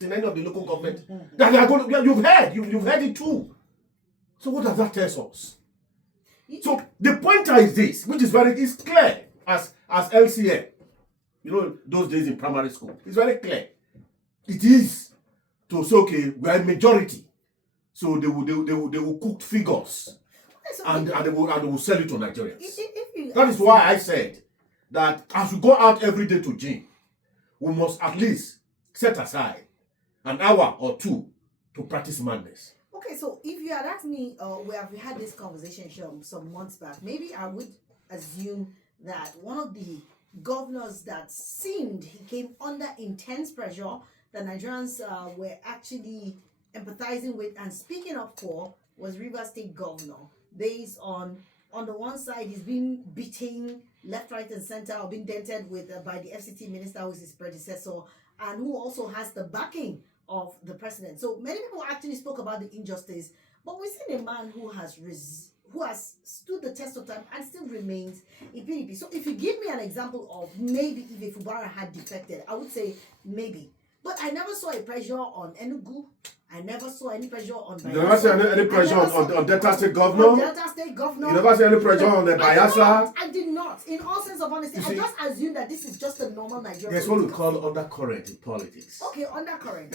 in any of the local government that they are going to, you've heard it too. So what does that tell us? So the pointer is this, which is it's clear as LCA. You know, those days in primary school, it's very clear. It is to say, okay, we are a majority, so they will cook figures, and they will sell it to Nigerians. That is why I said that as we go out every day to gym, we must at least set aside an hour or two to practice madness. Okay, so if you had asked me, we had this conversation some months back, maybe I would assume that one of the governors that seemed he came under intense pressure that Nigerians were actually empathizing with and speaking up for was Rivers State Governor, based on the one side he's been beaten left, right, and center, or been dented with by the FCT minister, who is his predecessor, and who also has the backing of the president. So many people actually spoke about the injustice, but we've seen a man who has stood the test of time and still remains in PDP. So if you give me an example of maybe if Fubara had defected, I would say maybe. But I never saw a pressure on Enugu. I never saw any pressure on Bayelsa. You never see any pressure on Delta State Governor? On Delta State Governor. You never see any pressure on the Bayelsa? I did not. In all sense of honesty, I just assumed that this is just a normal Nigerian. There's what we call undercurrent in politics. Okay, undercurrent.